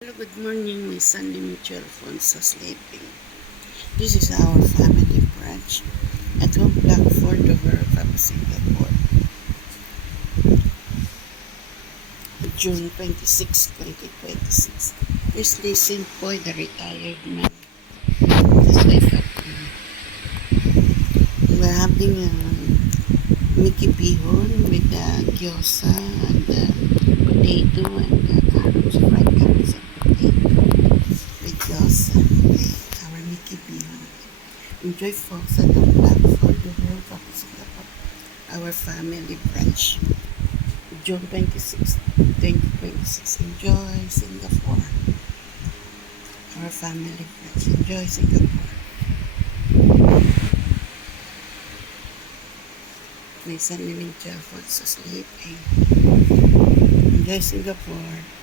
Hello, good morning. My son Dimitri Alfonso sleeping. This is our family brunch at home Blackford, Dover, from Singapore. June 26, 2026. Please listen po, the retired man. Just wake up. We're having Mickey Bihon with gyoza and potato and carrots, fried carrots and potato with gyoza. Okay, our Mickey Bihon. Enjoy folks at the Blackford, Dover, from Singapore. Our family brunch. June 26, 2026. Enjoy Singapore. Our family brunch. Enjoy Singapore. My son Dimitri Alfonso sleeping. Enjoy Singapore.